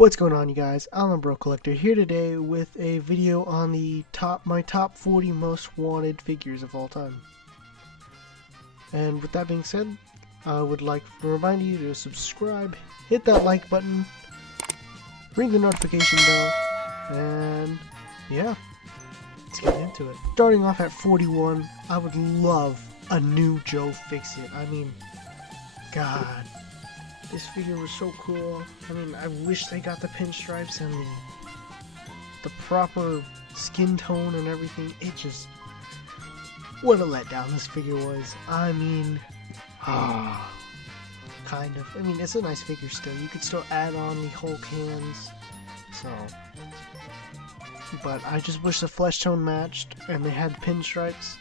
What's going on, you guys? I'm a Bro Collector here today with a video on my top 40 most wanted figures of all time. And with that being said, I would like to remind you to subscribe, hit that like button, ring the notification bell, and yeah, let's get into it. Starting off at 41, I would love a new Joe Fixit. I mean, God. This figure was so cool. I mean, I wish they got the pinstripes and the proper skin tone and everything. It just... what a letdown this figure was. I mean... kind of. I mean, it's a nice figure still. You could still add on the Hulk hands. So... but I just wish the flesh tone matched and they had pinstripes.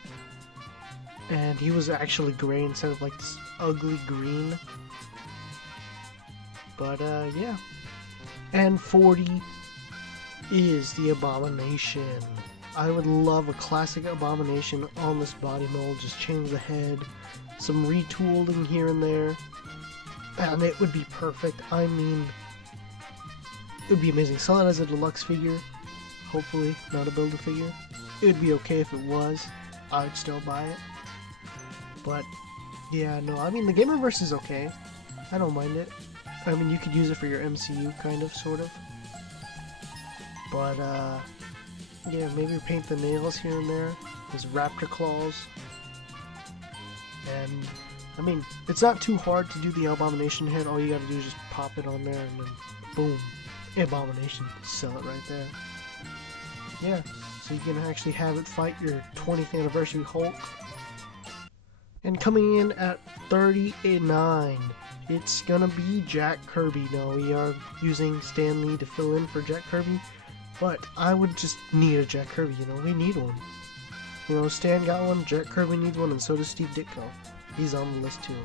And he was actually gray instead of like this ugly green. But, yeah. And 40 is the Abomination. I would love a classic Abomination on this body mold. Just change the head, some retooling here and there, and it would be perfect. I mean, it would be amazing. Sell it as a deluxe figure, hopefully, not a build-a-figure. It would be okay if it was. I'd still buy it. But, yeah, no, I mean, the Gamerverse is okay. I don't mind it. I mean, you could use it for your MCU, kind of, sort of. But, yeah, maybe paint the nails here and there. His raptor claws. And, I mean, it's not too hard to do the Abomination head. All you gotta do is just pop it on there and then, boom, Abomination. Sell it right there. Yeah, so you can actually have it fight your 20th anniversary Hulk. And coming in at 39. It's gonna be Jack Kirby. Now, we are using Stan Lee to fill in for Jack Kirby, but I would just need a Jack Kirby, you know, we need one. You know, Stan got one, Jack Kirby needs one, and so does Steve Ditko. He's on the list too.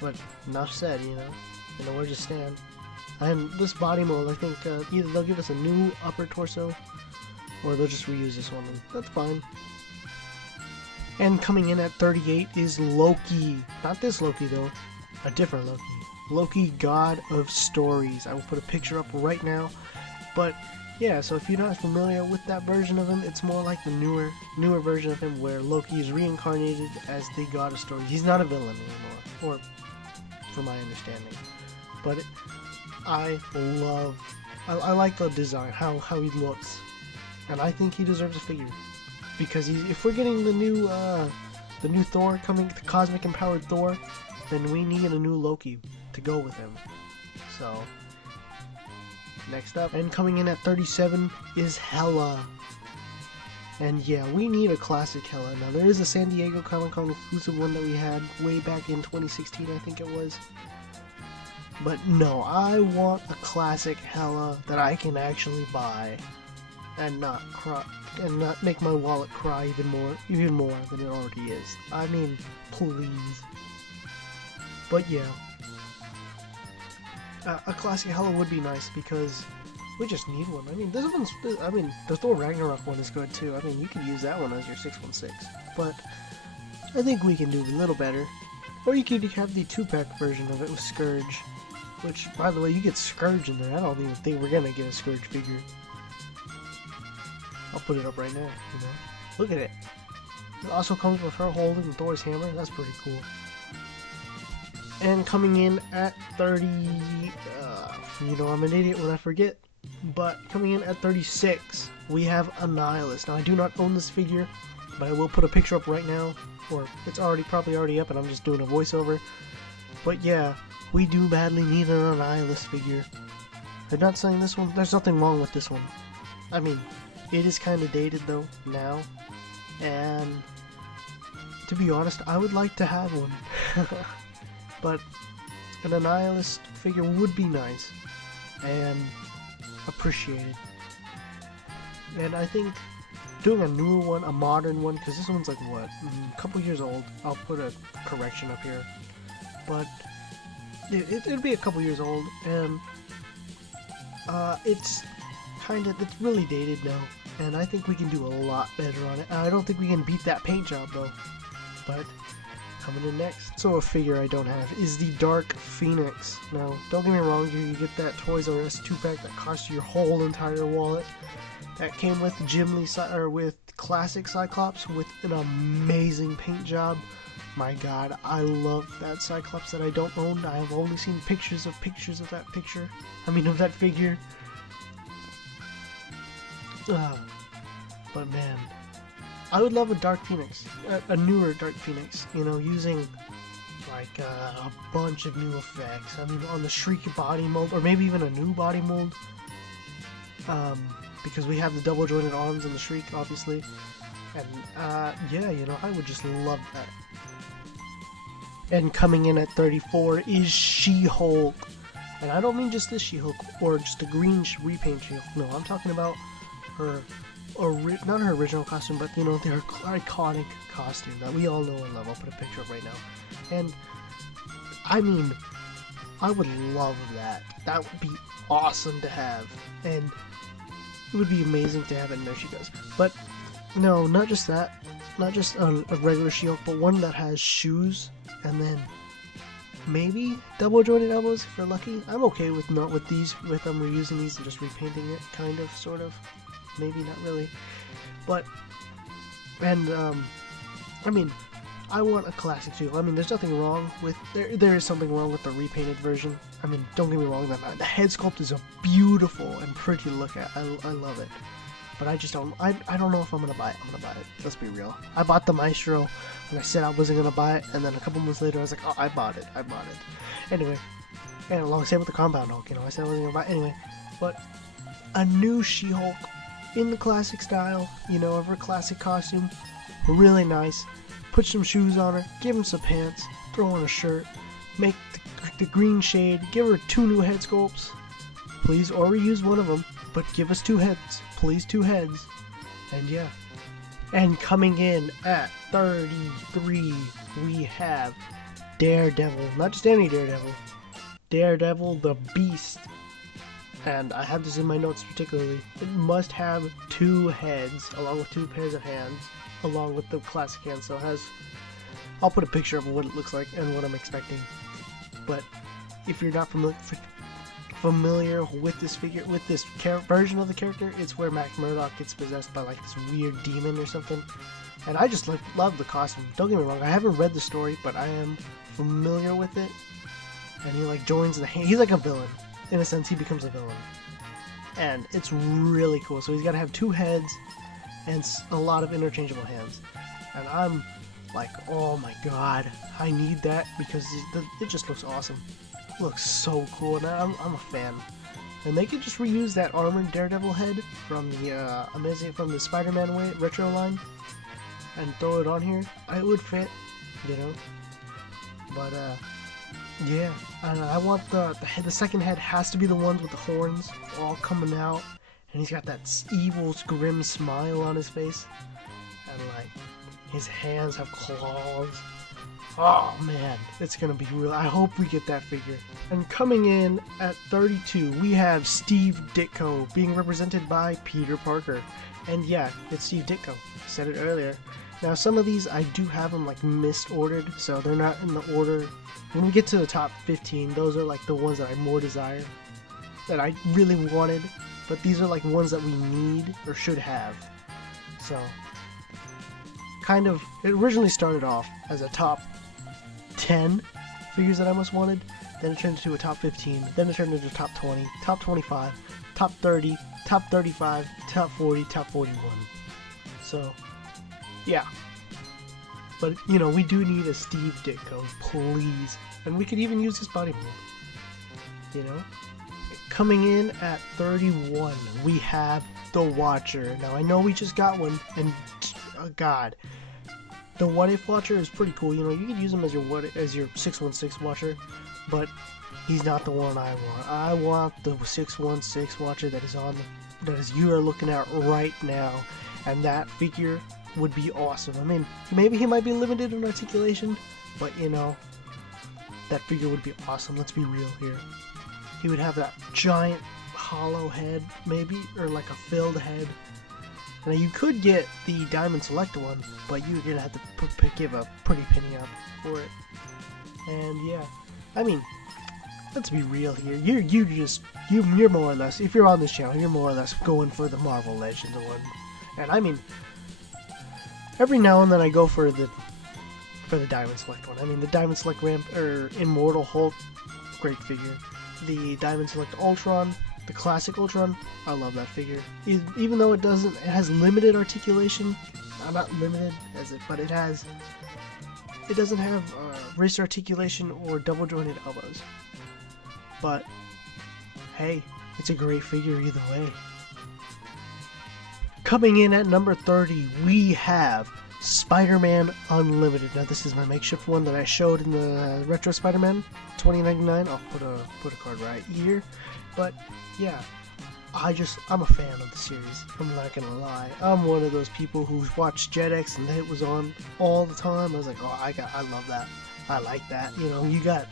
But, enough said, you know, where's just Stan? And this body mold, I think, either they'll give us a new upper torso, or they'll just reuse this one, and that's fine. And coming in at 38 is Loki. Not this Loki though, a different Loki. Loki, God of Stories. I will put a picture up right now. But yeah, so if you're not familiar with that version of him, it's more like the newer version of him where Loki is reincarnated as the God of Stories. He's not a villain anymore, or from my understanding. But I like the design, how he looks, and I think he deserves a figure. Because if we're getting the new Thor coming, the cosmic empowered Thor, then we need a new Loki to go with him. So, next up, and coming in at 37 is Hela. And yeah, we need a classic Hela. Now, there is a San Diego Comic-Con exclusive one that we had way back in 2016, I think it was. But no, I want a classic Hela that I can actually buy and not cry, and not make my wallet cry even more than it already is. I mean, please. But yeah, a classic Hela would be nice because we just need one. I mean, the Thor Ragnarok one is good too. I mean, you could use that one as your 616, but I think we can do a little better. Or you could have the 2-pack version of it with Scourge, which, by the way, you get Scourge in there. I don't even think we're gonna get a Scourge figure. I'll put it up right now, you know. Look at it. It also comes with her holding Thor's hammer. That's pretty cool. And coming in at 30... you know, I'm an idiot when I forget. But coming in at 36, we have a Nihilist. Now, I do not own this figure, but I will put a picture up right now. Or, it's probably already up, and I'm just doing a voiceover. But yeah, we do badly need a Nihilist figure. I'm not saying this one. There's nothing wrong with this one. I mean... it is kind of dated though, now, and to be honest, I would like to have one, but an Nihilist figure would be nice, and appreciated, and I think doing a new one, a modern one, because this one's like, what, a couple years old. I'll put a correction up here, but it'd be a couple years old, and it's really dated now, and I think we can do a lot better on it. I don't think we can beat that paint job though, but coming in next. So a figure I don't have is the Dark Phoenix. Now, don't get me wrong, you get that Toys R Us 2-pack that cost you your whole entire wallet. That came with with Classic Cyclops with an amazing paint job. My god, I love that Cyclops that I don't own. I have only seen pictures of that picture. Of that figure. But man, I would love a Dark Phoenix, a newer Dark Phoenix, using like a bunch of new effects. On the Shriek body mold, or maybe even a new body mold. Because we have the double jointed arms and the Shriek, obviously. And yeah, I would just love that. And coming in at 34 is She-Hulk. And I don't mean just this She-Hulk, or just a green repaint She-Hulk. No, I'm talking about her, not her original costume, but, their iconic costume that we all know and love. I'll put a picture up right now. And, I would love that. That would be awesome to have. And it would be amazing to have it, and there she goes. But, no, not just that. Not just a regular She-Hulk, but one that has shoes, and then maybe double jointed elbows if we're lucky. I'm okay with reusing these and just repainting it, kind of, sort of. Maybe not really. But, and, I want a classic too. There's nothing wrong with, there is something wrong with the repainted version. Don't get me wrong, the head sculpt is a beautiful and pretty to look at. I love it. But I just don't, I don't know if I'm going to buy it. I'm going to buy it. Let's be real. I bought the Maestro, and I said I wasn't going to buy it, and then a couple months later I was like, oh, I bought it. Anyway, and alongside with the Compound Hulk, I said I wasn't going to buy it. Anyway, but a new She-Hulk in the classic style, of her classic costume, really nice. Put some shoes on her, give him some pants, throw on a shirt, make the green shade, give her 2 new head sculpts, please, or reuse one of them, but give us 2 heads, please, 2 heads, and yeah. And coming in at 33, we have Daredevil, not just any Daredevil, Daredevil the Beast. And I have this in my notes particularly. It must have 2 heads, along with 2 pairs of hands, along with the classic hands. So it has, I'll put a picture of what it looks like and what I'm expecting. But if you're not familiar with this figure, with this version of the character, it's where Matt Murdock gets possessed by like this weird demon or something. And I just love the costume. Don't get me wrong, I haven't read the story, but I am familiar with it. And he like joins he's like a villain. In a sense, he becomes a villain. And it's really cool. So he's got to have 2 heads and a lot of interchangeable hands. And I'm like, oh my god, I need that because it just looks awesome. It looks so cool, and I'm a fan. And they could just reuse that armored Daredevil head from the Spider-Man retro line and throw it on here. It would fit, But yeah, and I want the second head has to be the ones with the horns all coming out, and he's got that evil, grim smile on his face, and like his hands have claws. Oh man, it's gonna be real. I hope we get that figure. And coming in at 32, we have Steve Ditko, being represented by Peter Parker. And yeah, it's Steve Ditko. I said it earlier. Now some of these I do have them like misordered, so they're not in the order. When we get to the top 15, those are like the ones that I more desire, that I really wanted, but these are like ones that we need or should have. So, it originally started off as a top 10 figures that I most wanted, then it turned into a top 15, then it turned into top 20, top 25, top 30, top 35, top 40, top 41. So, yeah. But, we do need a Steve Ditko, please. And we could even use his body mold. Coming in at 31, we have the Watcher. Now, I know we just got one, and, God. The What If Watcher is pretty cool. You could use him as your 616 Watcher, but he's not the one I want. I want the 616 Watcher that is you are looking at right now, and that figure would be awesome. Maybe he might be limited in articulation, but that figure would be awesome. Let's be real here. He would have that giant hollow head, maybe, or like a filled head, Now you could get the Diamond Select one, but you're gonna have to give a pretty penny up for it. And yeah, I mean, let's be real here. You're more or less, if you're on this channel, you're more or less going for the Marvel Legends one. And I mean, every now and then I go for the Diamond Select one. I mean, the Diamond Select Immortal Hulk, great figure. The Diamond Select Ultron, the classic Ultron, I love that figure. Even though it has limited articulation, not limited as it, but it doesn't have wrist articulation or double jointed elbows. But hey, it's a great figure either way. Coming in at number 30, we have Spider-Man Unlimited. Now this is my makeshift one that I showed in the Retro Spider-Man 2099. I'll put a card right here. But yeah, I'm a fan of the series. I'm not gonna lie. I'm one of those people who watched Jetix and it was on all the time. I was like, oh, I love that. I like that. You know, you got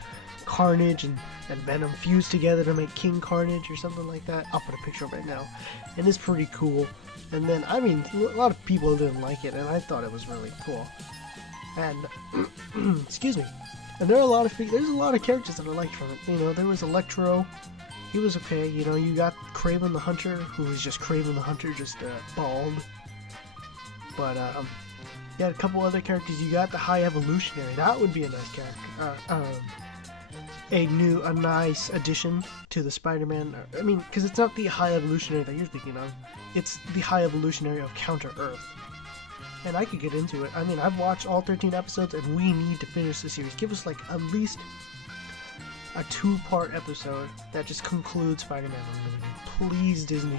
Carnage and Venom fused together to make King Carnage or something like that. I'll put a picture up right now. And it's pretty cool. And then, I mean, a lot of people didn't like it, and I thought it was really cool. And, excuse me. And there's a lot of characters that I liked from it. You know, there was Electro. He was okay. You know, you got Kraven the Hunter, who was just Kraven the Hunter, just bald. But, you had a couple other characters. You got the High Evolutionary. That would be a nice character. A nice addition to the Spider-Man. I mean, because it's not the High Evolutionary that you're thinking of. It's the High Evolutionary of Counter-Earth. And I could get into it. I mean, I've watched all 13 episodes, and we need to finish the series. Give us, like, at least a 2-part episode that just concludes Spider-Man Unlimited. Please, Disney.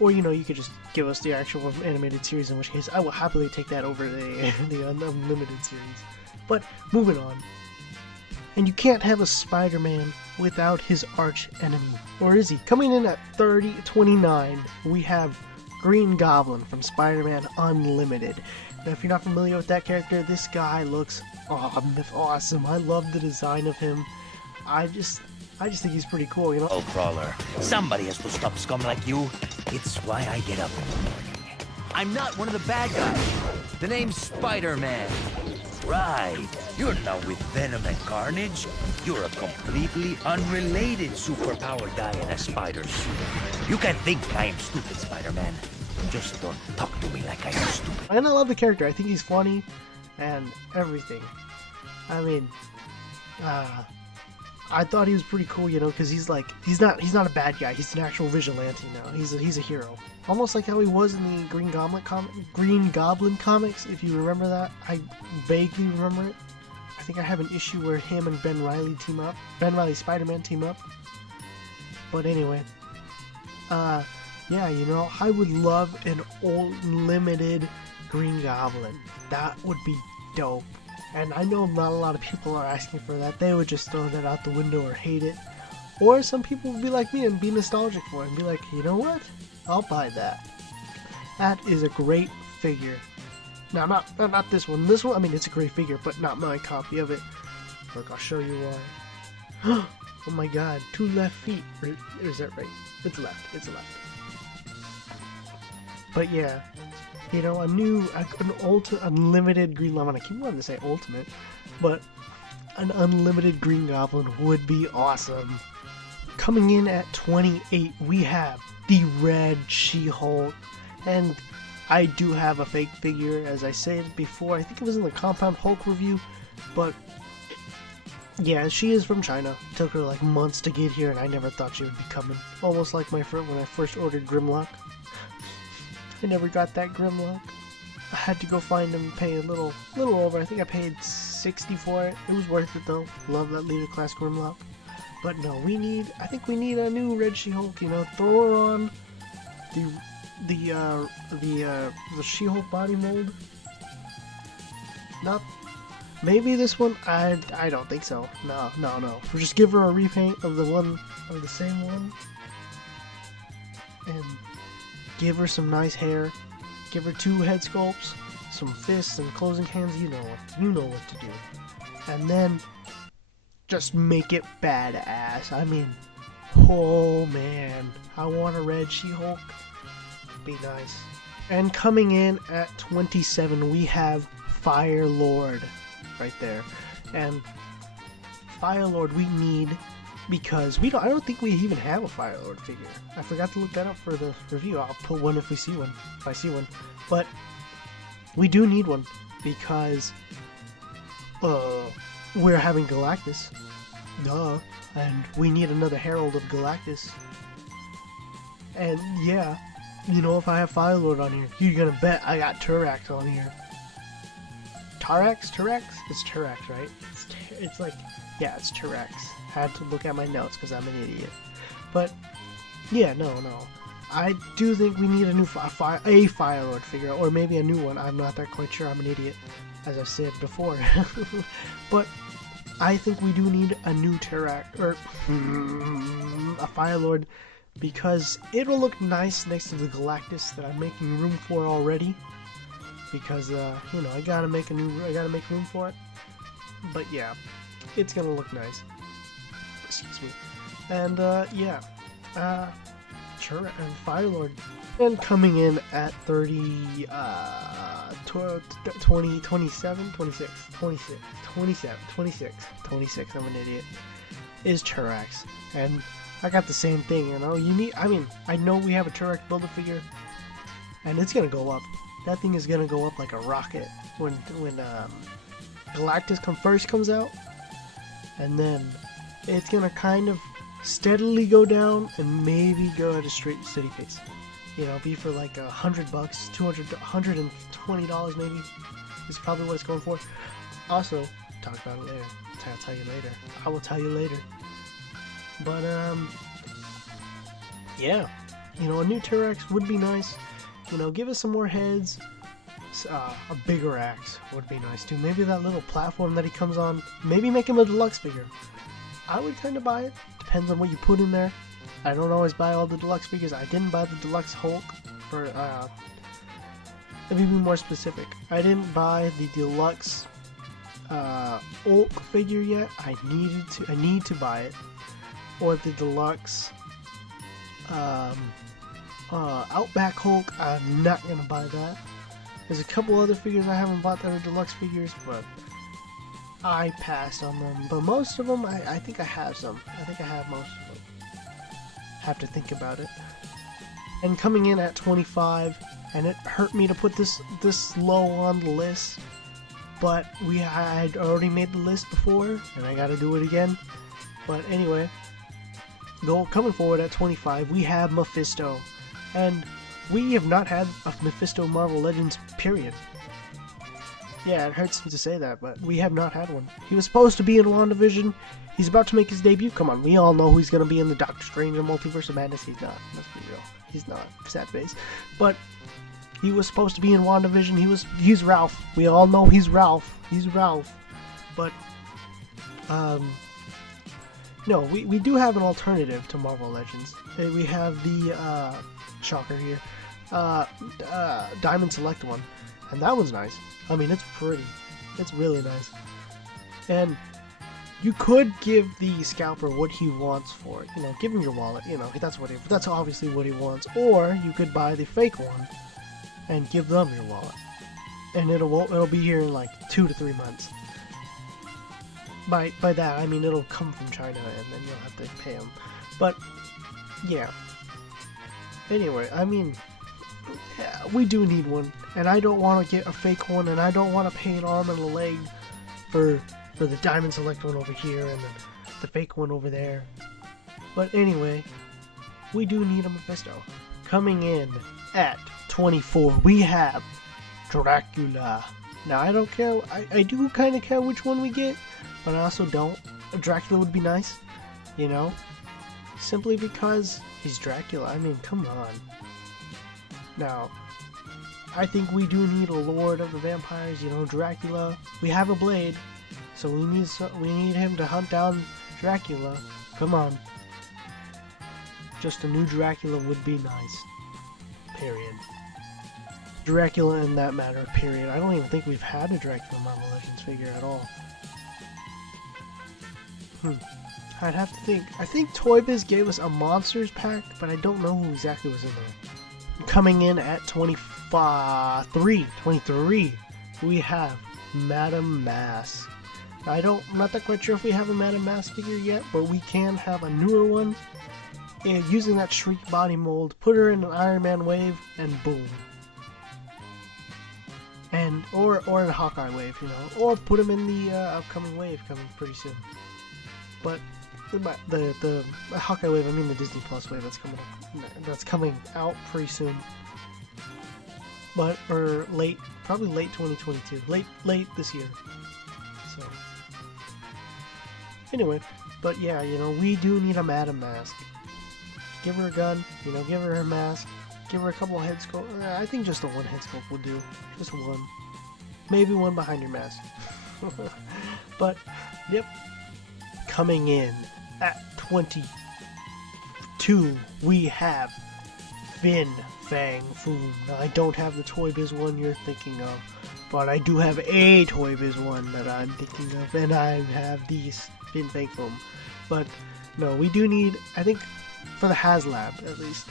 Or, you know, you could just give us the actual animated series, in which case I will happily take that over the Unlimited series. But, moving on. And you can't have a Spider-Man without his arch enemy. Or is he? Coming in at 29, we have Green Goblin from Spider-Man Unlimited. Now, if you're not familiar with that character, this guy looks awesome. I love the design of him. I just think he's pretty cool, you know? Oh, Crawler, somebody has to stop scum like you. It's why I get up in the morning. I'm not one of the bad guys. The name's Spider-Man. Right, you're not with Venom and Carnage. You're a completely unrelated superpowered guy in a spider suit. You can think I am stupid, Spider-Man. Just don't talk to me like I am stupid. And I love the character. I think he's funny and everything. I mean, I thought he was pretty cool, you know, because he's not a bad guy. He's an actual vigilante now. He's a hero. Almost like how he was in the Green Goblin comics, if you remember that. I vaguely remember it. I think I have an issue where him and Riley Spider-Man team up. But anyway, yeah, you know, I would love an unlimited Green Goblin. That would be dope. And I know not a lot of people are asking for that. They would just throw that out the window or hate it. Or some people would be like me and be nostalgic for it and be like, you know what? I'll buy that. That is a great figure. Now, not this one. This one, I mean, it's a great figure, but not my copy of it. Look, I'll show you why. Oh my god, 2 left feet. Or is that right? It's left. It's left. But yeah. You know, an unlimited Green Goblin. I keep wanting to say ultimate, but an unlimited Green Goblin would be awesome. Coming in at 28, we have the Red She-Hulk, and I do have a fake figure, as I said before. I think it was in the Compound Hulk review, but yeah, she is from China. It took her like months to get here, and I never thought she would be coming. Almost like my friend when I first ordered Grimlock. I never got that Grimlock. I had to go find him and pay a little over. I think I paid $60 for it. It was worth it though. Love that Leader Class Grimlock. But no, I think we need a new Red She-Hulk, you know, throw her on the She-Hulk body mold. Not, maybe this one, I don't think so. No. We'll just give her a repaint of the same one. And give her some nice hair. Give her 2 head sculpts, some fists and closing hands. You know what to do. And then just make it badass. I mean, oh man, I want a Red She-Hulk. Be nice. And coming in at 27, we have Fire Lord right there. And Fire Lord we need because I don't think we even have a Fire Lord figure. I forgot to look that up for the review. I'll put one if I see one. But we do need one because we're having Galactus. Duh. And we need another Herald of Galactus. And yeah, you know, if I have Fire Lord on here, you're gonna bet I got Terrax on here. Terrax? It's Terrax, right? It's like, yeah, it's Terrax. Had to look at my notes because I'm an idiot. But yeah, no. I do think we need a new Fire Lord figure, or maybe a new one. I'm not that quite sure. I'm an idiot, as I've said before. But I think we do need a new Terrax, or a Fire Lord, because it'll look nice next to the Galactus that I'm making room for already. Because you know, I gotta make room for it. But yeah, it's gonna look nice. Excuse me. And yeah, Fire Lord. And coming in at 30, 27, I'm an idiot, is Terrax. And I got the same thing, you know, I know we have a Terrax Build-A-Figure, and it's gonna go up. That thing is gonna go up like a rocket when Galactus first comes out, and then it's gonna kind of steadily go down and maybe go at a steady pace. You know, be for like $100, $120 maybe is probably what it's going for. Also, talk about it later. I'll tell you later. I will tell you later. But yeah, you know, a new Terrax would be nice. You know, give us some more heads. A bigger axe would be nice too. Maybe that little platform that he comes on. Maybe make him a deluxe figure. I would kind of buy it. Depends on what you put in there. I don't always buy all the deluxe figures. I didn't buy the deluxe Hulk for, let me be more specific. I didn't buy the deluxe Hulk figure yet. I need to buy it. Or the deluxe Outback Hulk. I'm not gonna buy that. There's a couple other figures I haven't bought that are deluxe figures, but I passed on them. But most of them, I think I have some. I think I have most of them. Have to think about it. And coming in at 25, and it hurt me to put this low on the list, but I had already made the list before, and I gotta do it again. But anyway, coming forward at 25, we have Mephisto, and we have not had a Mephisto Marvel Legends period. Yeah, it hurts me to say that, but we have not had one. He was supposed to be in WandaVision. He's about to make his debut. Come on, we all know he's going to be in the Doctor Strange or Multiverse of Madness. He's not. Let's be real. He's not. Sad face. But he was supposed to be in WandaVision. He's Ralph. We all know he's Ralph. He's Ralph. But, no, we do have an alternative to Marvel Legends. We have the, shocker here, Diamond Select one. And that one's nice. I mean, it's pretty. It's really nice. And you could give the scalper what he wants for it. You know, give him your wallet. You know, that's obviously what he wants. Or you could buy the fake one and give them your wallet, and it'll be here in like 2 to 3 months. By that I mean it'll come from China, and then you'll have to pay them. But yeah. Anyway, I mean, yeah, we do need one, and I don't want to get a fake one, and I don't want to pay an arm and a leg for the Diamond Select one over here and the fake one over there. But anyway, we do need a Mephisto. Coming in at 24, we have Dracula. Now, I don't care. I do kind of care which one we get, but I also don't. Dracula would be nice, you know? Simply because he's Dracula. I mean, come on. Now, I think we do need a Lord of the Vampires, you know, Dracula. We have a Blade, so we need him to hunt down Dracula. Come on. Just a new Dracula would be nice. Period. Dracula in that matter, period. I don't even think we've had a Dracula Marvel Legends figure at all. I'd have to think. I think Toy Biz gave us a Monsters pack, but I don't know who exactly was in there. Coming in at 25 23, we have Madame Mask. I'm not that quite sure if we have a Madame Mask figure yet, but we can have a newer one. And using that Shriek body mold, put her in an Iron Man wave, and boom. And or in a Hawkeye wave, you know, or put him in the upcoming wave coming pretty soon. But the Hawkeye wave, I mean the Disney Plus wave that's coming out pretty soon. But or probably late 2022, late this year. So anyway, but yeah, you know, we do need a Madame Mask. Give her a gun, you know, give her her mask, give her a couple of head sculpt. I think just a one head sculpt will do. Just one. Maybe one behind your mask. But, yep. Coming in at 22, we have Fin Fang Foom. Now, I don't have the Toy Biz one you're thinking of, but I do have a Toy Biz one that I'm thinking of, and I have these Fin Fang Foom. But, no, we do need, I think, for the HasLab, at least,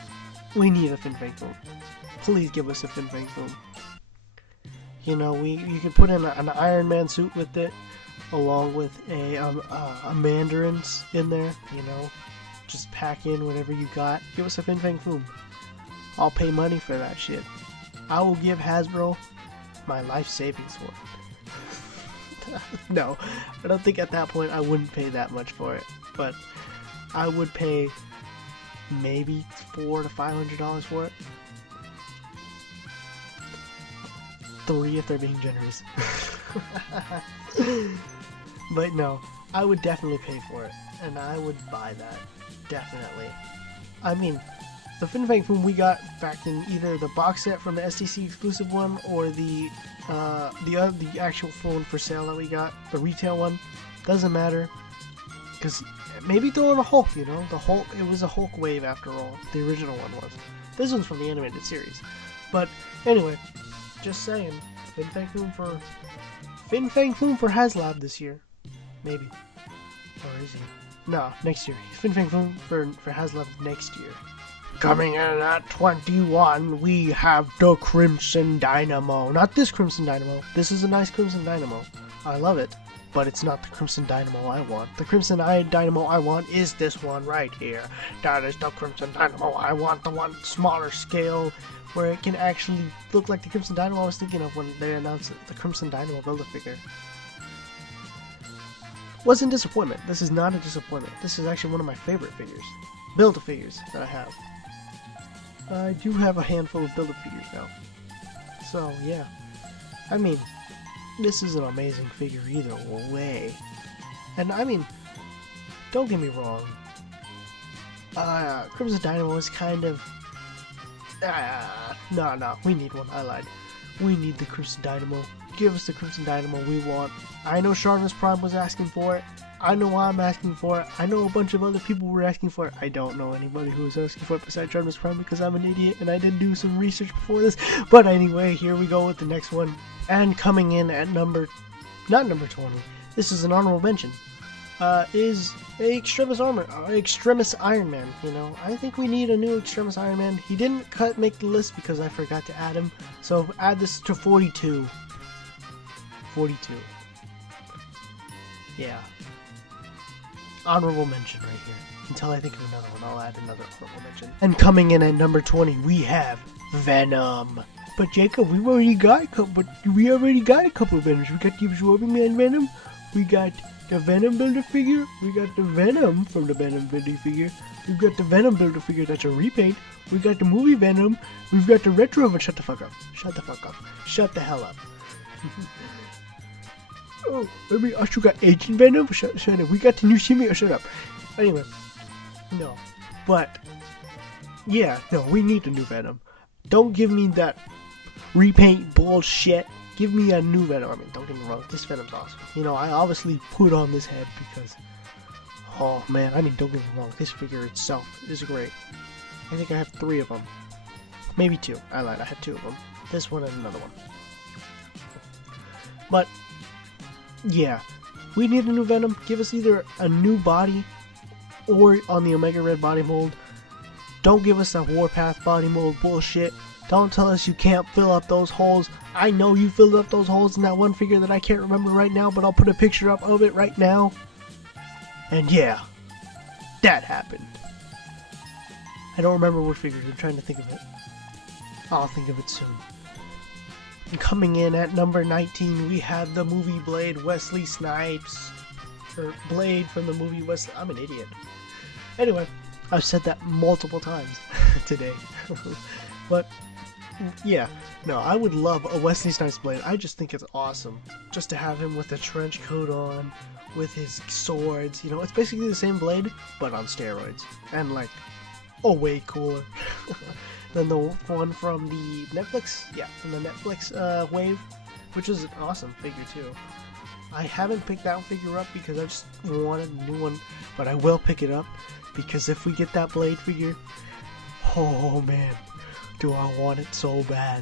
we need a Fin Fang Foom. Please give us a Fin Fang Foom. You know, you can put in an Iron Man suit with it, along with a Mandarin's in there, you know. Just pack in whatever you got. Give us a Fin Fang Foom. I'll pay money for that shit. I will give Hasbro my life savings for it. No, I don't think at that point I wouldn't pay that much for it, but I would pay maybe $400 to $500 for it. $3 if they're being generous. But no, I would definitely pay for it, and I would buy that, definitely. I mean, the Fin Fang Foom we got back in either the box set from the SDC exclusive one or the actual phone for sale that we got, the retail one. Doesn't matter, because maybe throw in a Hulk, you know, the Hulk. It was a Hulk wave after all. The original one was. This one's from the animated series. But anyway, just saying, Fin Fang Foom for HasLab this year, maybe. Or is he? No, next year. Fin Fang Foom for HasLab next year. Coming in at 21, we have the Crimson Dynamo. Not this Crimson Dynamo. This is a nice Crimson Dynamo. I love it. But it's not the Crimson Dynamo I want. The Crimson Dynamo I want is this one right here. That is the Crimson Dynamo I want. The one smaller scale where it can actually look like the Crimson Dynamo I was thinking of when they announced the Crimson Dynamo Build-A-Figure. Wasn't disappointment. This is not a disappointment. This is actually one of my favorite figures. Build-A-Figures that I have. I do have a handful of Build-A-Figures now. So, yeah. I mean, this is an amazing figure either way. And, I mean, don't get me wrong. Crimson Dynamo is kind of... No, we need one. I lied. We need the Crimson Dynamo. Give us the Crimson Dynamo we want. I know Sharvis Prime was asking for it. I know I'm asking for it. I know a bunch of other people were asking for it. I don't know anybody who was asking for it besides Sharvis Prime because I'm an idiot and I didn't do some research before this. But anyway, here we go with the next one. And coming in at not number 20. This is an honorable mention. Is a Extremist Iron Man. You know, I think we need a new Extremist Iron Man. He didn't make the list because I forgot to add him. So add this to 42. 42. Yeah. Honorable mention right here. Until I think of another one, I'll add another honorable mention. And coming in at number 20, we have Venom. But Jacob, we already got a couple of Venoms. We got the Absorbing Man Venom. We got the Venom Build-A-Figure. We got the Venom from the Venom Build-A-Figure. We've got the Venom Build-A-Figure that's a repaint. We got the movie Venom. We've got the retro Venom. Shut the fuck up. Shut the fuck up. Shut the hell up. Oh, maybe I still got Agent Venom. Shut up. We got the new Shimmy. Oh, shut up. Anyway, no, but yeah, no, we need the new Venom. Don't give me that repaint bullshit. Give me a new Venom. I mean, don't get me wrong. This Venom's awesome. You know, I obviously put on this head because, oh man, I mean, don't get me wrong. This figure itself is great. I think I have 3 of them, maybe 2. I lied. I had 2 of them. This one and another one. But yeah, we need a new Venom. Give us either a new body or on the Omega Red body mold. Don't give us that Warpath body mold bullshit. Don't tell us you can't fill up those holes. I know you filled up those holes in that one figure that I can't remember right now, but I'll put a picture up of it right now. And yeah, that happened. I don't remember what figures. I'm trying to think of it. I'll think of it soon. And coming in at number 19, we have the movie Blade, Wesley Snipes. Or Blade from the movie Wesley. I'm an idiot. Anyway, I've said that multiple times today. But yeah, no, I would love a Wesley Snipes Blade. I just think it's awesome. Just to have him with a trench coat on, with his swords. You know, it's basically the same Blade, but on steroids. And like, oh, way cooler than the one from the Netflix. Yeah, from the Netflix wave, which is an awesome figure too. I haven't picked that figure up because I just wanted a new one, but I will pick it up because if we get that Blade figure, oh man, do I want it so bad.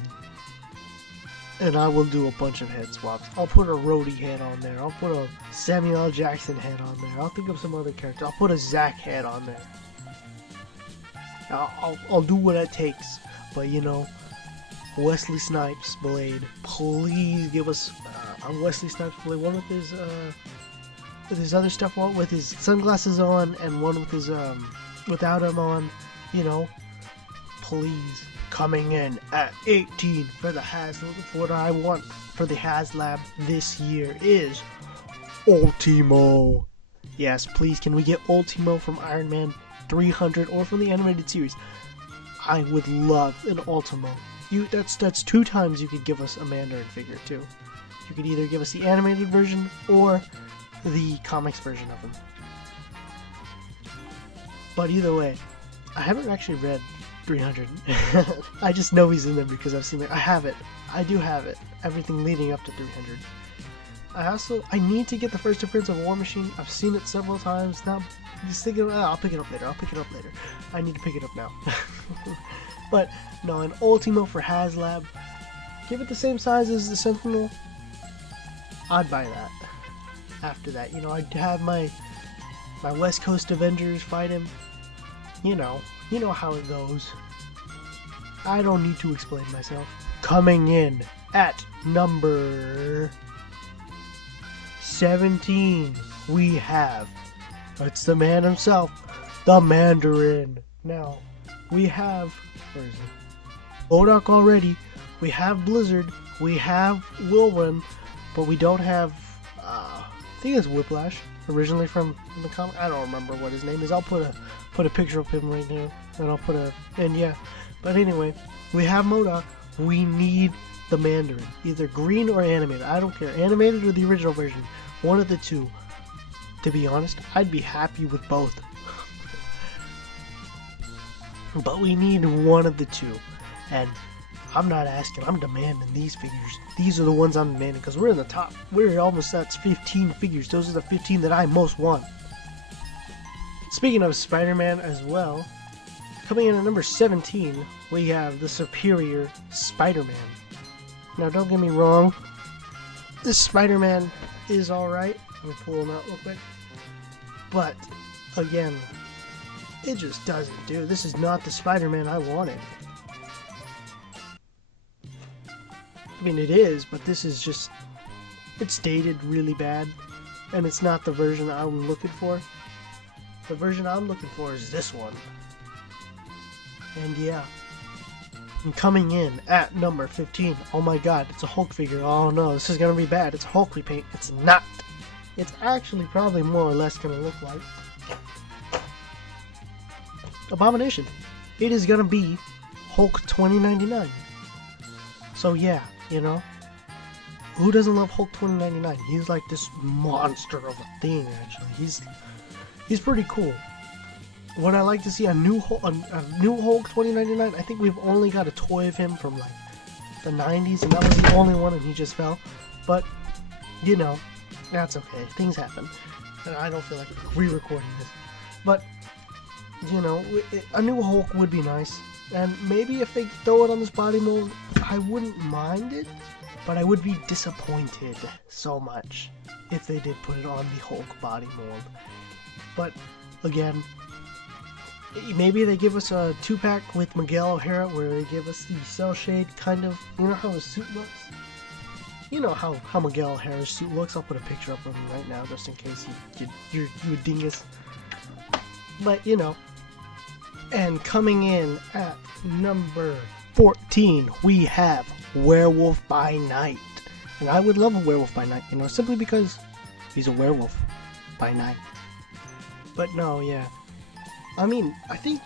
And I will do a bunch of head swaps. I'll put a Rhodey head on there. I'll put a Samuel L. Jackson head on there. I'll think of some other character. I'll put a Zack head on there. I'll do what it takes. But you know, Wesley Snipes Blade, please give us a Wesley Snipes Blade. One with his other stuff on, with his sunglasses on, and one with his without him on. You know, please. Coming in at 18 for the HasLab. What I want for the HasLab this year is Ultimo. Yes, please, can we get Ultimo from Iron Man 300 or from the animated series? I would love an Ultimo. That's 2 times you could give us a Mandarin figure too. You could either give us the animated version or the comics version of him. But either way, I haven't actually read 300. I just know he's in there because I've seen it. I have it. I do have it. Everything leading up to 300. I need to get the first appearance of War Machine. I've seen it several times. Now, just thinking, I'll pick it up later. I need to pick it up now. But no, an Ultimo for HasLab. Give it the same size as the Sentinel. I'd buy that. After that, you know, I'd have my West Coast Avengers fight him. You know how it goes. I don't need to explain myself. Coming in at number 17, we have, it's the man himself, the Mandarin. Now, we have, where is it? MODOK already, we have Blizzard, we have Wilwyn, but we don't have, I think it's Whiplash, originally from the comic. I don't remember what his name is. I'll put a picture of him right now, and I'll yeah. But anyway, we have MODOK. We need the Mandarin, either green or animated. I don't care, animated or the original version, one of the two. To be honest, I'd be happy with both. But we need one of the two, and I'm not asking, I'm demanding these figures. These are the ones I'm demanding because we're in the top. We're almost at 15 figures. Those are the 15 that I most want. Speaking of Spider-Man as well, coming in at number 17, we have the Superior Spider-Man. Now, don't get me wrong, this Spider-Man is alright. Let me pull him out real quick. But, again, it just doesn't do. This is not the Spider-Man I wanted. I mean, it is, but this is just, it's dated really bad, and it's not the version I'm looking for. The version I'm looking for is this one. And yeah. And coming in at number 15. Oh my god, it's a Hulk figure. Oh no, this is gonna be bad. It's a Hulk repaint. It's not. It's actually probably more or less gonna look like Abomination. It is gonna be Hulk 2099. So yeah, you know. Who doesn't love Hulk 2099? He's like this monster of a thing, actually. He's pretty cool. Would I like to see a new Hulk 2099? I think we've only got a toy of him from like the 90s, and that was the only one, and he just fell. But you know, that's okay. Things happen, and I don't feel like re-recording this. But you know, a new Hulk would be nice, and maybe if they throw it on this body mold, I wouldn't mind it, but I would be disappointed so much if they did put it on the Hulk body mold. But again, maybe they give us a 2-pack with Miguel O'Hara where they give us the cell shade kind of, you know how his suit looks? You know how Miguel O'Hara's suit looks. I'll put a picture up of him right now just in case you a dingus. But, you know. And coming in at number 14, we have Werewolf by Night. And I would love a Werewolf by Night, you know, simply because he's a werewolf by night. But no, yeah. I mean, I think,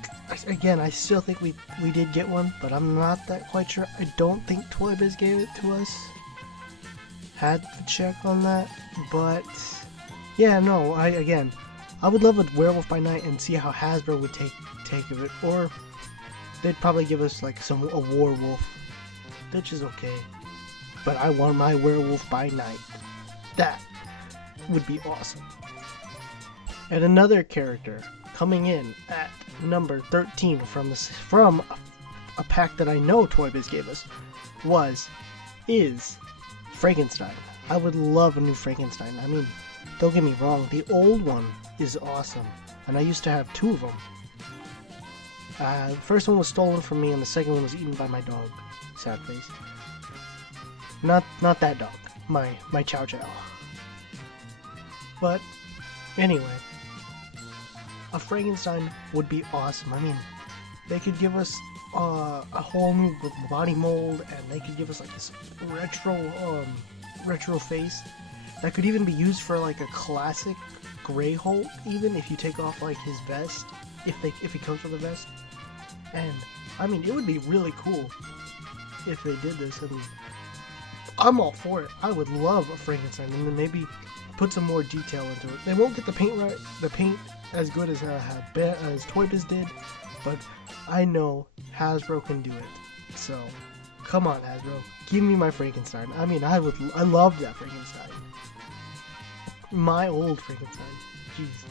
again, I still think we did get one, but I'm not that quite sure. I don't think Toy Biz gave it to us. Had to check on that, but yeah, no, I would love a Werewolf by Night and see how Hasbro would take of it, or they'd probably give us like a Werewolf, which is okay, but I want my Werewolf by Night. That would be awesome. And another character coming in at number 13 from a pack that I know Toy Biz gave us is Frankenstein. I would love a new Frankenstein. I mean, don't get me wrong, the old one is awesome, and I used to have 2 of them. The first one was stolen from me, and the second one was eaten by my dog. Sad face. Not that dog. My Chow Chow. But anyway, a Frankenstein would be awesome. I mean, they could give us a whole new body mold, and they could give us like this retro face that could even be used for like a classic Grey Hulk, even if you take off like his vest, if he comes with a vest. And I mean, it would be really cool if they did this, and I'm all for it. I would love a Frankenstein, and then maybe put some more detail into it. They won't get the paint as good as Toy Biz did, but I know Hasbro can do it. So, come on, Hasbro, give me my Frankenstein. I mean, I love that Frankenstein. My old Frankenstein. Jeez.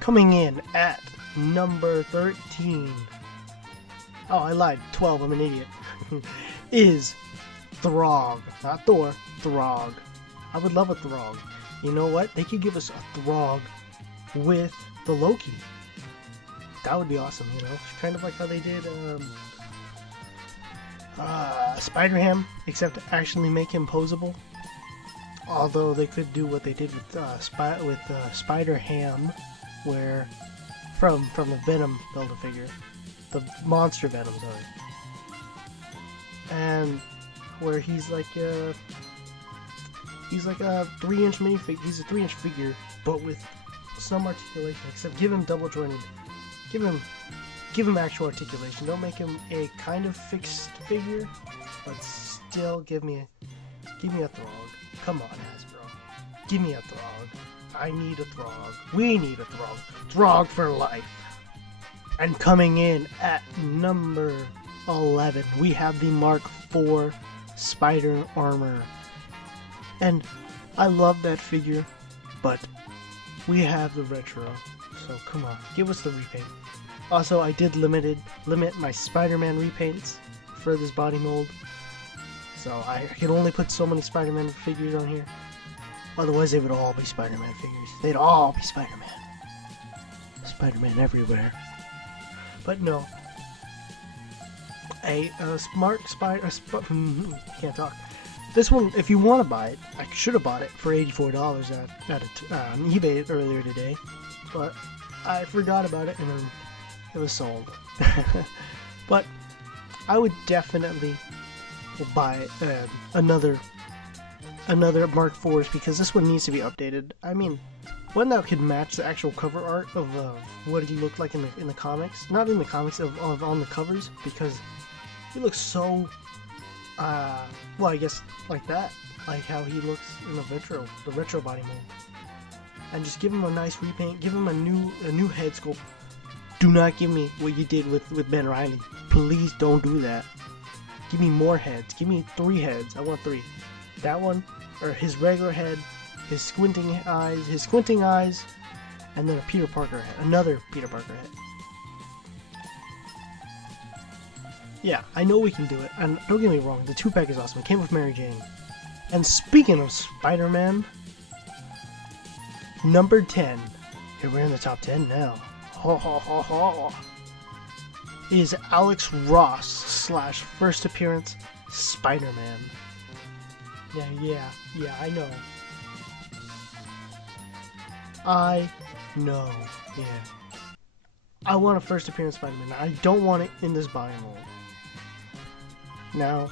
Coming in at number 13. Oh, I lied. 12. I'm an idiot. Is Throg. Not Thor. Throg. I would love a Throg. You know what? They could give us a Throg with the Loki. That would be awesome, you know? Kind of like how they did Spider-Ham, except actually make him posable. Although they could do what they did with Spider-Ham, where from the Venom Build-A-Figure, the monster Venom, sorry, and where he's like a 3-inch minifigure. He's a 3-inch figure, but with some articulation. Except give him double jointed. Give him actual articulation. Don't make him a kind of fixed figure, but still give me a Throg. Come on, Hasbro. Give me a Throg. I need a Throg. We need a Throg. Throg for life. And coming in at number 11, we have the Mark IV Spider Armor. And I love that figure, but we have the retro. So come on, give us the repaint. Also, I did limit my Spider-Man repaints for this body mold. So I can only put so many Spider-Man figures on here. Otherwise, they would all be Spider-Man figures. They'd all be Spider-Man. Spider-Man everywhere. But no. A smart spider... can't talk. This one, if you want to buy it, I should have bought it for $84 on eBay earlier today. But I forgot about it and then it was sold. But I would definitely buy another Mark IVs, because this one needs to be updated. I mean, one that could match the actual cover art of what he looked like in the comics. Not in the comics, of on the covers, because he looks so well, I guess like that, like how he looks in the retro body mold. And just give him a nice repaint, give him a new head sculpt. Do not give me what you did with Ben Reilly. Please don't do that. Give me more heads. Give me 3 heads. I want 3. That one, or his regular head, his squinting eyes, and then a Peter Parker head. Another Peter Parker head. Yeah, I know we can do it. And don't get me wrong, the 2-pack is awesome. It came with Mary Jane. And speaking of Spider-Man, number 10. Here we're in the top 10 now. Ho ho ho ho. is Alex Ross / first appearance Spider-Man. Yeah, I know. Yeah. I want a first appearance Spider-Man. I don't want it in this body mold. Now,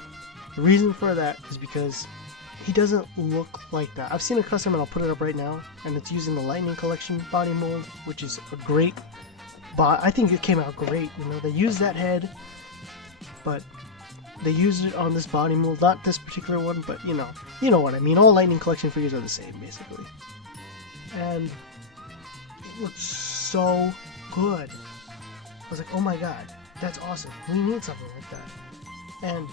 the reason for that is because he doesn't look like that. I've seen a custom and I'll put it up right now, and it's using the Lightning Collection body mold, which is a great I think it came out great. You know, they used that head, but they used it on this body mold, not this particular one, but you know what I mean. All Lightning Collection figures are the same, basically. And it looks so good. I was like, oh my god, that's awesome. We need something like that. And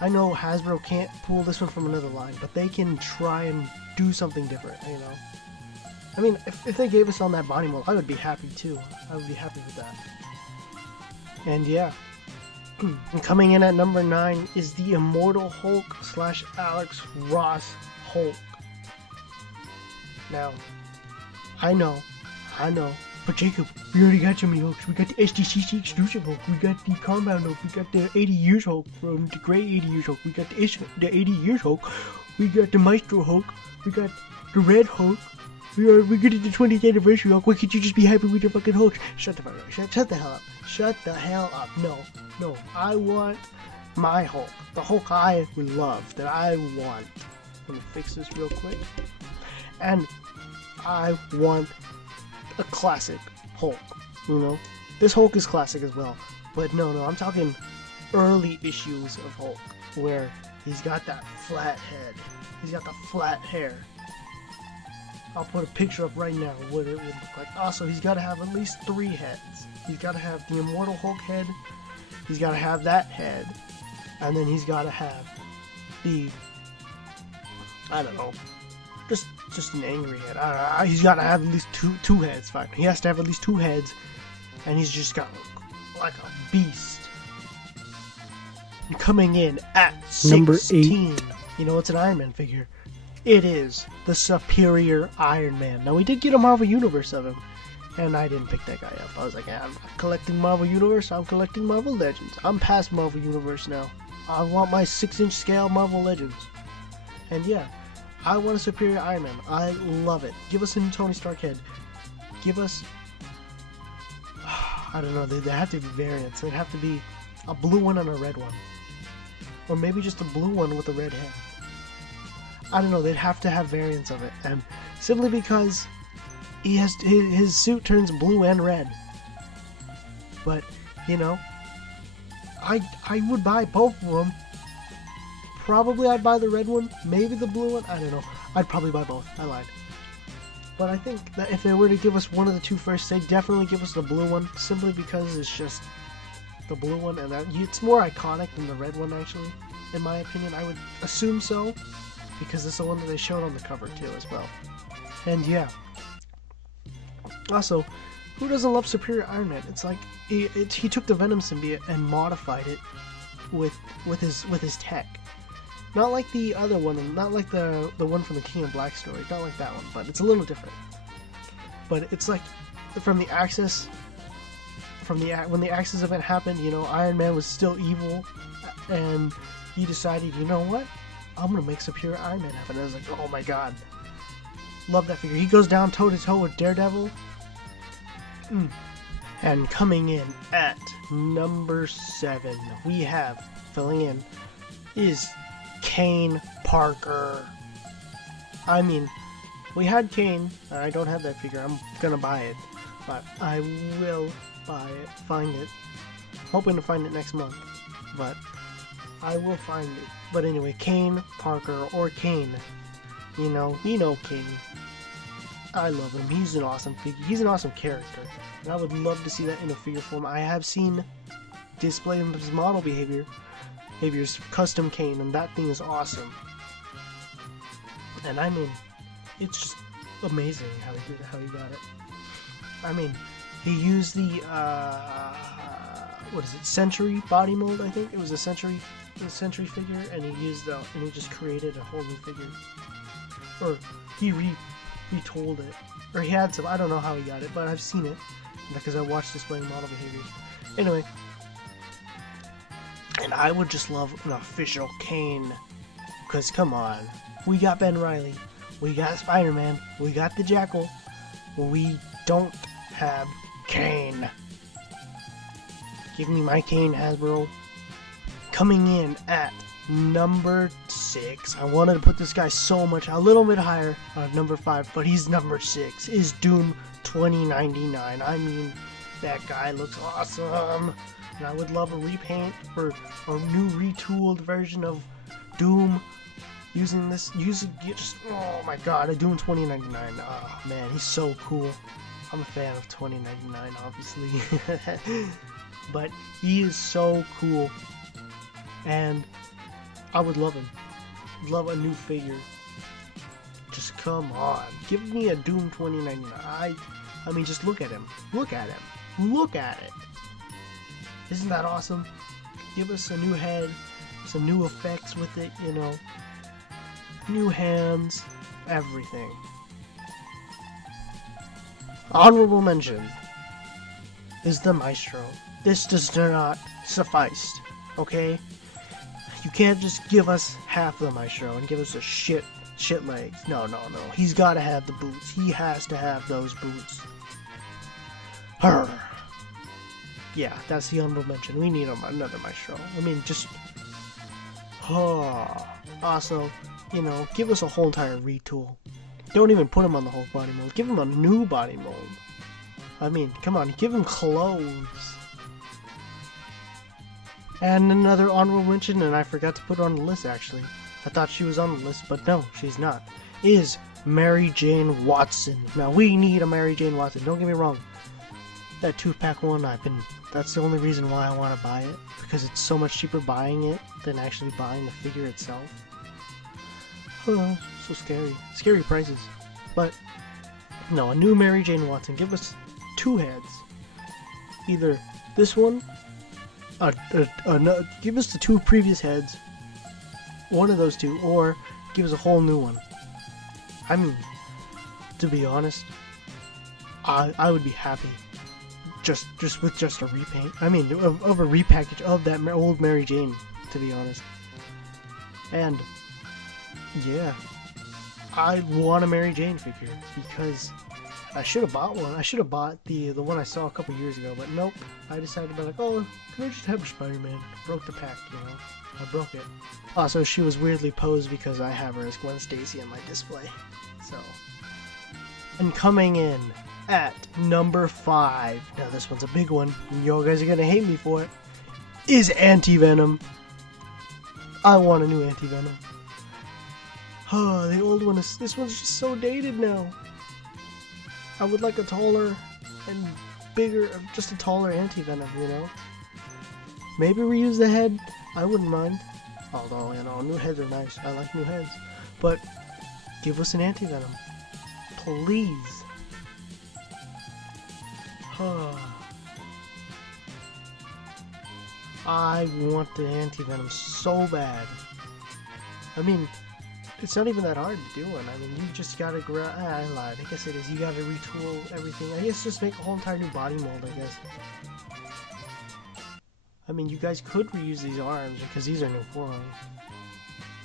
I know Hasbro can't pull this one from another line, but they can try and do something different, you know. I mean, if they gave us on that body mold, I would be happy too. I would be happy with that. And yeah. And coming in at number 9 is the Immortal Hulk / Alex Ross Hulk. Now, I know, but Jacob, we already got so many Hulks. We got the SDCC exclusive Hulk, we got the Compound Hulk, we got the 80 years Hulk from the Great 80 years Hulk, we got the 80 years Hulk, we got the Maestro Hulk, we got the Red Hulk, we got the 20th anniversary Hulk. Why can't you just be happy with your fucking Hulks? Shut the fuck up. Shut the hell up. Shut the hell up. No. I want my Hulk. The Hulk I love, that I want. Let me fix this real quick. And I want a classic Hulk, you know? This Hulk is classic as well. But no, I'm talking early issues of Hulk, where he's got that flat head. He's got the flat hair. I'll put a picture up right now of what it would look like. Also, he's got to have at least 3 heads. He's got to have the Immortal Hulk head. He's got to have that head. And then he's got to have the, I don't know, just an angry head. I don't know. He's got to have at least two heads. Fine. He has to have at least 2 heads. And he's just got like a beast. And coming in at 16. Number 8. You know, it's an Iron Man figure. It is the Superior Iron Man. Now, we did get a Marvel Universe of him, and I didn't pick that guy up. I was like, I'm not collecting Marvel Universe, I'm collecting Marvel Legends. I'm past Marvel Universe now. I want my 6-inch scale Marvel Legends. And yeah, I want a Superior Iron Man. I love it. Give us a new Tony Stark head. Give us, I don't know, there have to be variants. There'd have to be a blue one and a red one. Or maybe just a blue one with a red head. I don't know, they'd have to have variants of it, and simply because he has his suit turns blue and red. But you know, I would buy both of them. Probably I'd buy the red one, maybe the blue one. I don't know. I'd probably buy both. I lied. But I think that if they were to give us one of the 2 first, they'd definitely give us the blue one, simply because it's just the blue one, and it's more iconic than the red one. Actually, in my opinion, I would assume so. Because it's the one that they showed on the cover too as well. And yeah. Also, who doesn't love Superior Iron Man? It's like he took the Venom symbiote and modified it with his tech. Not like the other one, not like the one from the King of Black story. Not like that one, but it's a little different. But it's like from the Axis, when the Axis event happened, you know, Iron Man was still evil, and he decided, you know what? I'm gonna make Superior Iron Man happen. And I was like, oh my god. Love that figure. He goes down toe to toe with Daredevil. And coming in at number 7, we have, filling in, is Kane Parker. I mean, we had Kane, and I don't have that figure. I'm gonna buy it. But I will buy it, find it. Hoping to find it next month. But I will find it. But anyway, Kane Parker, or Kane. You know Kane. I love him. He's an awesome figure. He's an awesome character. And I would love to see that in a figure form. I have seen display of his model behaviors custom Kane, and that thing is awesome. And I mean, it's just amazing how he got it. I mean, he used the Century body mold. I think it was a Century figure, and he just created a whole new figure, or he retold it, or he had some. I don't know how he got it, but I've seen it because I watched displaying model behaviors. Anyway, And I would just love an official Kane. Because come on, we got Ben Riley, we got Spider-Man, we got the Jackal. We don't have Kane. Give me my Kane, Hasbro. Coming in at number 6. I wanted to put this guy a little bit higher, number 5, but he's number 6. Is Doom 2099. I mean, that guy looks awesome. And I would love a repaint or a new retooled version of Doom. Oh my god, a Doom 2099. Oh man, he's so cool. I'm a fan of 2099, obviously. But he is so cool. And I would love him. Love a new figure. Just come on. Give me a Doom 2099. I mean, just look at him. Look at him. Look at it. Isn't that awesome? Give us a new head. Some new effects with it, you know. New hands. Everything. Honorable mention is the Maestro. This does not suffice. Okay? You can't just give us half the Maestro and give us a shit legs. No. He's got to have the boots. He has to have those boots. Arr. Yeah, that's the honorable mention. We need another Maestro. I mean, just... Also, you know, give us a whole entire retool. Don't even put him on the whole body mold. Give him a new body mold. I mean, come on, give him clothes. And another honorable mention, and I forgot to put her on the list actually. I thought she was on the list, but no, she's not. Is Mary Jane Watson. Now, we need a Mary Jane Watson, don't get me wrong. That 2-pack one, that's the only reason why I want to buy it. Because it's so much cheaper buying it than actually buying the figure itself. Oh, so scary. Scary prices. But, no, a new Mary Jane Watson. Give us 2 heads. Either this one, give us the 2 previous heads, one of those 2, or give us a whole new one. I mean, to be honest, I would be happy just with a repaint. I mean, of a repackage of that old Mary Jane, to be honest. And yeah, I want a Mary Jane figure because I should have bought one. I should have bought the one I saw a couple years ago, but nope. I decided to be like, oh, can I just have a Spider-Man? Broke the pack, you know. I broke it. Also, she was weirdly posed because I have her as Gwen Stacy on my display. So, and coming in at number 5, now this one's a big one, and you guys are gonna hate me for it, is Anti-Venom. I want a new Anti-Venom. Oh, the old one this one's just so dated now. I would like a taller and bigger, just a taller Anti-Venom, you know? Maybe reuse the head, I wouldn't mind. Although, you know, new heads are nice, I like new heads. But, give us an Anti-Venom. Please. I want the Anti-Venom so bad. I mean, it's not even that hard to do one. I mean, you just gotta I lied. I guess it is. You gotta retool everything. I guess just make a whole entire new body mold, I guess. I mean, you guys could reuse these arms because these are new forearms.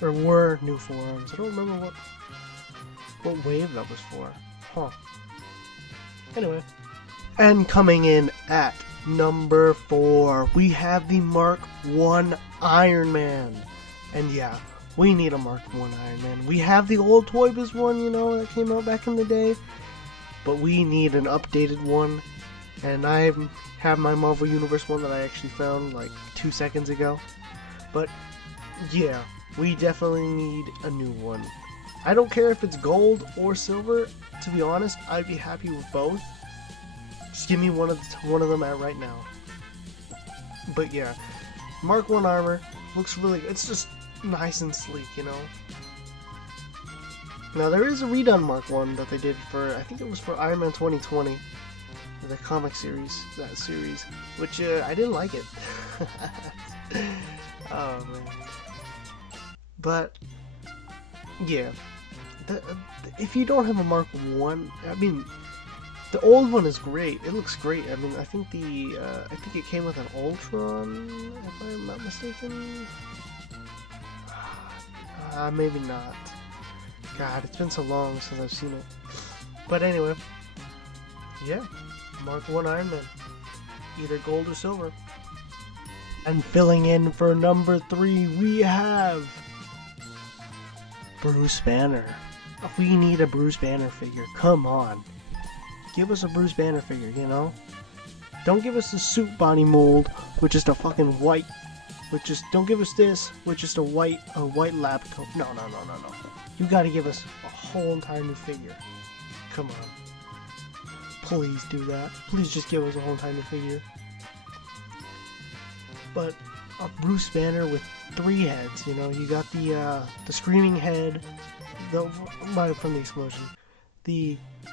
Or were new forearms. I don't remember what wave that was for. Huh. Anyway. And coming in at number 4, we have the Mark 1 Iron Man. And yeah, we need a Mark 1 Iron Man. We have the old Toy Biz one, you know, that came out back in the day. But we need an updated one. And I have my Marvel Universe one that I actually found like 2 seconds ago. But yeah, we definitely need a new one. I don't care if it's gold or silver. To be honest, I'd be happy with both. Just give me one of them at right now. But yeah, Mark 1 armor looks really good. It's just nice and sleek, you know. Now there is a redone Mark 1 that they did for, I think it was for Iron Man 2020, the comic series, that series, which I didn't like it. Oh man. But if you don't have a Mark 1, I mean, The old one is great. It looks great. I mean, I think it came with an Ultron, if I'm not mistaken. Maybe not. God, it's been so long since I've seen it. But anyway, yeah, Mark 1 Iron Man, either gold or silver. And filling in for number 3, we have Bruce Banner. We need a Bruce Banner figure. Come on. Give us a Bruce Banner figure, you know? Don't give us the suit body mold with just a fucking white, don't give us this with just a white lab coat. No. You gotta give us a whole entire new figure. Come on. Please do that. Please just give us a whole entire new figure. But a Bruce Banner with 3 heads, you know? You got the screaming head, from the explosion.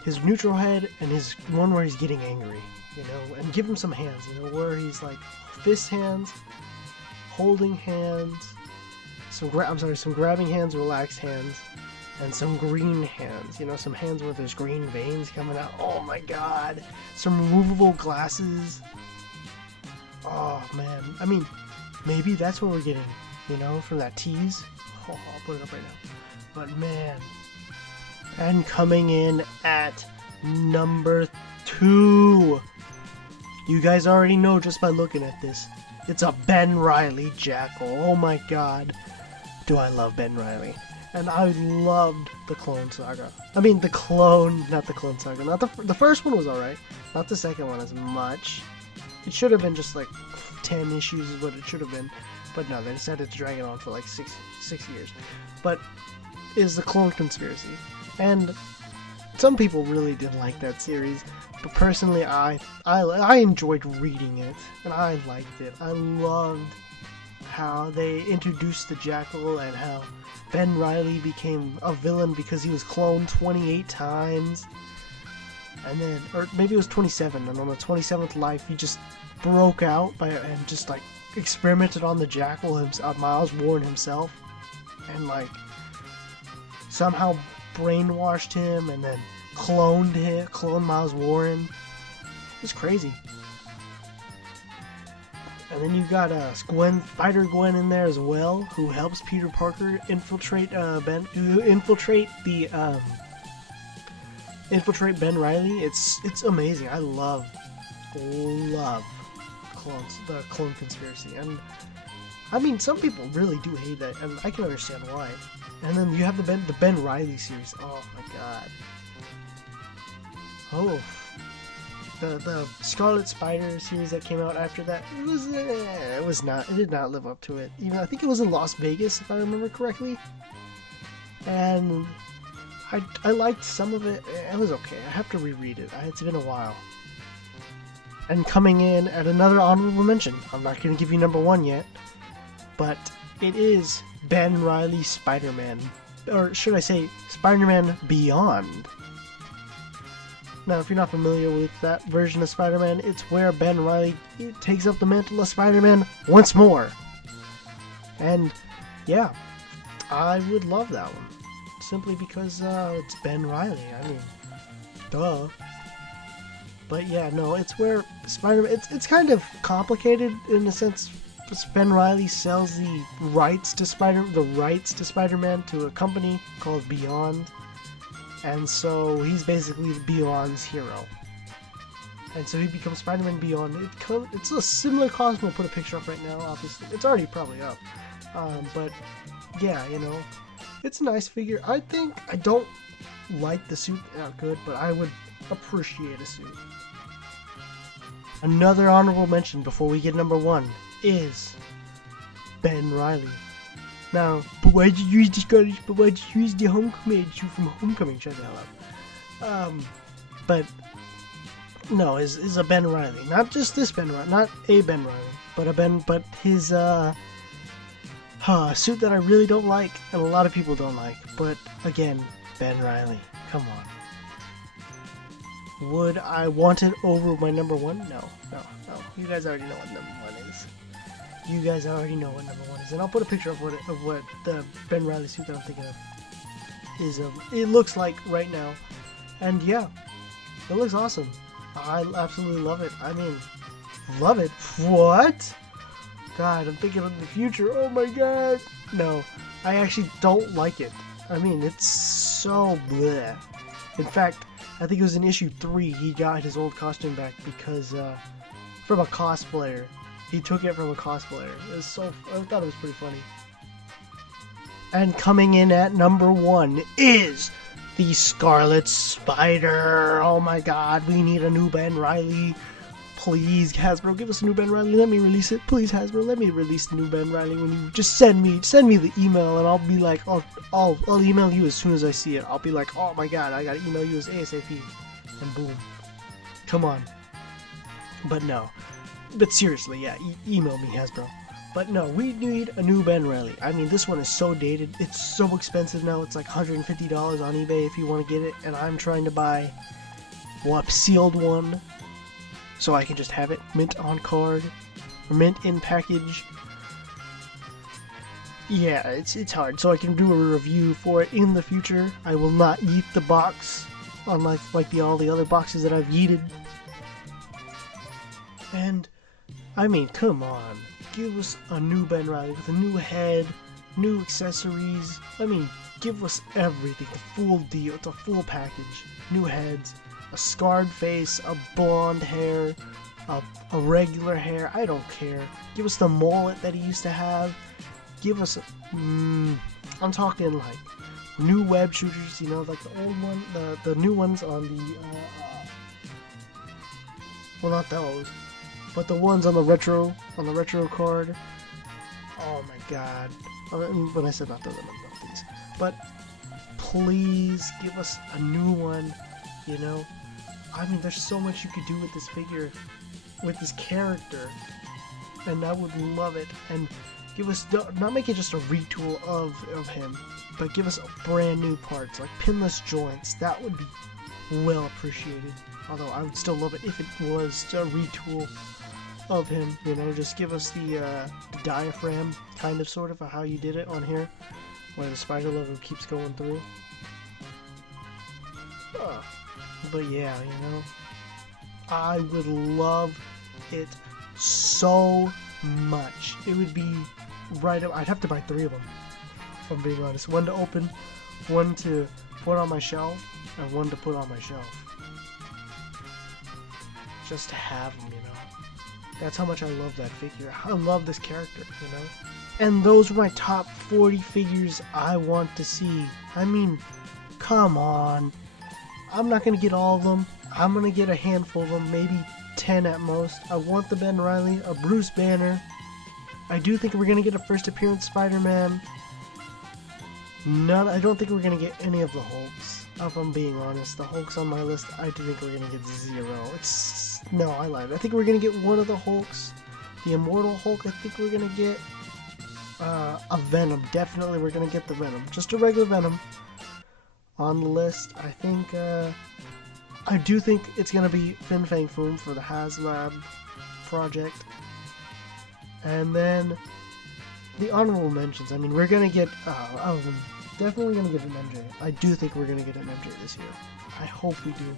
His neutral head and his one where he's getting angry, you know, and give him some hands, you know, where he's like fist hands, holding hands, some grabbing hands, relaxed hands, and some green hands, you know, some hands where there's green veins coming out. Oh my god, some removable glasses. Oh man, I mean, maybe that's what we're getting, you know, from that tease. Oh, I'll put it up right now. But man. And coming in at number 2. You guys already know just by looking at this. It's a Ben Riley Jackal. Oh my god. Do I love Ben Riley. And I loved the Clone Saga. I mean, not the Clone Saga. Not the first one was alright. Not the second one as much. It should have been just like 10 issues is what it should have been. But no, they decided to drag it on for like 6 years. But is the Clone Conspiracy. And some people really didn't like that series, but personally I enjoyed reading it, and I liked it. I loved how they introduced the Jackal and how Ben Riley became a villain because he was cloned 28 times. And then, or maybe it was 27, and on the 27th life he just broke out and just like experimented on the Jackal himself, Miles Warren himself, and like somehow brainwashed him and then cloned Miles Warren. It's crazy. And then you got Spider-Gwen in there as well, who helps Peter Parker infiltrate Ben Riley. It's amazing. I love the Clone Conspiracy, and I mean, some people really do hate that, and I can understand why. And then you have the Ben Riley series. Oh my god. Oh, the Scarlet Spider series that came out after that. It did not live up to it. Even I think it was in Las Vegas, if I remember correctly. And I liked some of it. It was okay. I have to reread it. It's been a while. And coming in at another honorable mention. I'm not going to give you number 1 yet, but it is Ben Reilly Spider-Man, or should I say Spider-Man Beyond. Now, if you're not familiar with that version of Spider-Man, it's where Ben Riley takes up the mantle of Spider-Man once more. And yeah, I would love that one, simply because it's Ben Riley. I mean, duh. But yeah, no, it's where Spider-Man. It's kind of complicated in the sense. Ben Riley sells the rights to Spider-Man to a company called Beyond, and so he's basically Beyond's hero. And so he becomes Spider-Man Beyond. It's a similar costume. We'll put a picture up right now. Obviously, it's already probably up. But yeah, you know, it's a nice figure. I don't like the suit that good, but I would appreciate a suit. Another honorable mention before we get number 1 is Ben Riley. Now, but why'd you use the Homecoming suit from Homecoming? Shut the hell up. But no, is a Ben Riley. Not just this Ben Riley, not a Ben Riley, but his suit that I really don't like, and a lot of people don't like. But again, Ben Riley. Come on. Would I want it over my number 1? No. You guys already know what number 1 is. And I'll put a picture of what the Ben Riley suit that I'm thinking of is. It looks like right now, and yeah, It looks awesome. I absolutely love it. I mean, love it. What? God, I'm thinking of the future. Oh my god. No, I actually don't like it. I mean, it's so bleh. In fact, I think it was in issue 3 he got his old costume back because, from a cosplayer. He took it from a cosplayer. It was so, I thought it was pretty funny. And coming in at number 1 is the Scarlet Spider. Oh my god, we need a new Ben Reilly. Please, Hasbro, give us a new Ben Reilly. Let me release it. Please, Hasbro, let me release the new Ben Reilly. When you just send me the email, and I'll be like, I'll email you as soon as I see it. I'll be like, oh my god, I gotta email you as ASAP, and boom, come on. But no, but seriously, yeah, email me, Hasbro. But no, we need a new Ben Reilly. I mean, this one is so dated. It's so expensive now. It's like $150 on eBay if you want to get it, and I'm trying to buy a sealed one, so I can just have it mint on card, or mint in package. Yeah, it's hard, so I can do a review for it in the future. I will not yeet the box, unlike all the other boxes that I've yeeted. And, I mean, come on. Give us a new Ben Reilly with a new head, new accessories. I mean, give us everything, the full deal. It's a full package. New heads, a scarred face, a blonde hair, a regular hair. I don't care. Give us the mullet that he used to have. Give us, I'm talking like new web shooters. You know, like the old one, the new ones on the, well, not those. But the ones on the retro card, oh my god. When I said not those, I meant not these. But please give us a new one, you know? I mean, there's so much you could do with this figure, with this character, and I would love it. And give us, not make it just a retool of him, but give us brand new parts, like pinless joints. That would be well appreciated. Although I would still love it if it was a retool of him, you know, just give us the diaphragm, kind of, sort of, how you did it on here, where the spider logo keeps going through. But yeah, you know, I would love it so much. It would be right up, I'd have to buy 3 of them, if I'm being honest. One to open, one to put on my shelf, and one to put on my shelf. Just to have them, you know. That's how much I love that figure. I love this character, you know? And those are my top 40 figures I want to see. I mean, come on. I'm not going to get all of them. I'm going to get a handful of them, maybe 10 at most. I want the Ben Reilly, a Bruce Banner. I do think we're going to get a first appearance Spider-Man. I don't think we're going to get any of the Hulks, if I'm being honest. The Hulks on my list, I do think we're going to get 0. No, I lied. I think we're going to get one of the Hulks. The Immortal Hulk, I think we're going to get a Venom. Definitely we're going to get the Venom. Just a regular Venom on the list. I think, I do think it's going to be Fin Fang Foom for the HasLab project. And then the honorable mentions. I mean, we're going to get, definitely going to get an MJ. I do think we're going to get an MJ this year. I hope we do.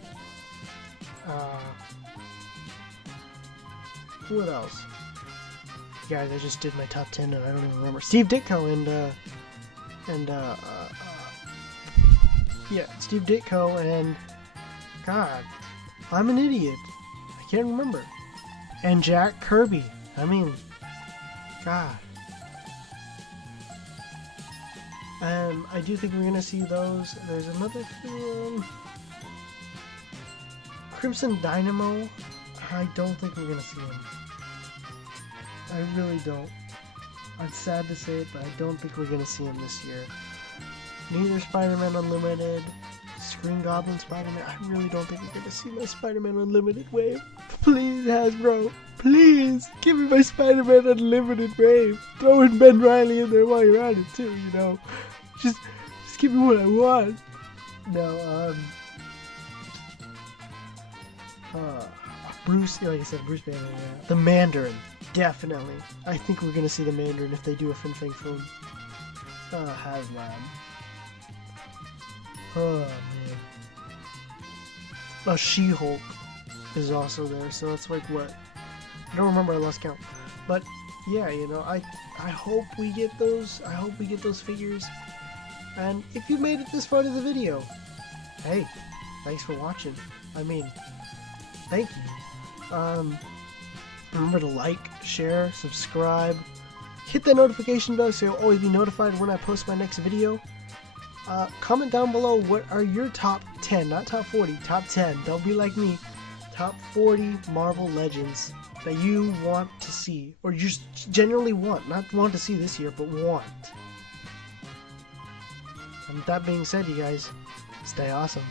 What else? Guys, I just did my top 10 and I don't even remember. Steve Ditko yeah, Steve Ditko and, God, I'm an idiot. I can't remember. And Jack Kirby. I mean, God. I do think we're gonna see those. There's another Crimson Dynamo. I don't think we're gonna see him. I really don't. It's sad to say it, but I don't think we're gonna see him this year. Neither Spider-Man Unlimited, Green Goblin Spider-Man. I really don't think we're gonna see my Spider-Man Unlimited wave. Please, Hasbro, please give me my Spider-Man Unlimited wave. Throw in Ben Reilly in there while you're at it too. You know, just give me what I want. No, Bruce, like I said, Bruce Banner, yeah. The Mandarin, definitely. I think we're gonna see the Mandarin if they do a Fin Fang Foom HasLab. Oh man. She-Hulk is also there, so that's like what? I don't remember, I lost count. But yeah, you know, I hope we get those. I hope we get those figures. And if you made it this far to the video, hey, thanks for watching. I mean, thank you. Remember to like, share, subscribe, hit that notification bell so you'll always be notified when I post my next video. Comment down below what are your top 10, not top 40, top 10, don't be like me, top 40 Marvel Legends that you want to see, or just genuinely want, not want to see this year, but want. And with that being said, you guys, stay awesome.